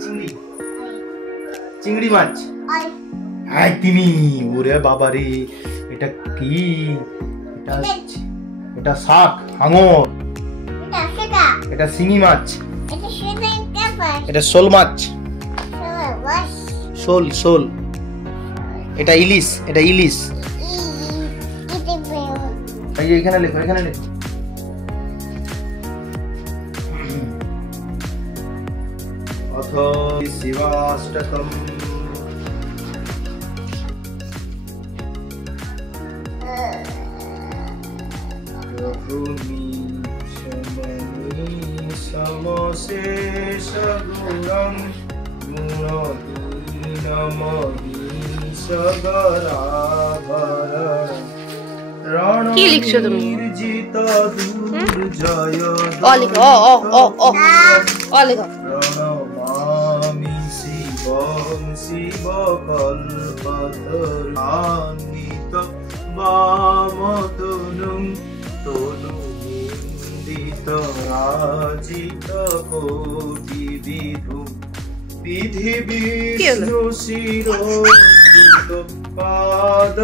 চিংড়ি চিংড়ি মাছ হ্যাঁ তিনি ওরে বাবা রে এটা কি এটা শাক হাঙর এটা শিঙি মাছ এটা শোল মাছ শোল শোল এটা ইলিশ এই যে এখানে লেখো অথ শিবাষ্টকম ভূমি সমনি সমশেষ গুণম গুণদীনমহি সগরাভরণ কি লিখছো তুমি? জিত দুর্জয় প্রণমামি শিবং শিবকল্পতরুণান্বিত বামতনুং তনুমিন্দিত রাজিত কোটি বিধু বিধি বিষ্ণু শিরোচিত পাদ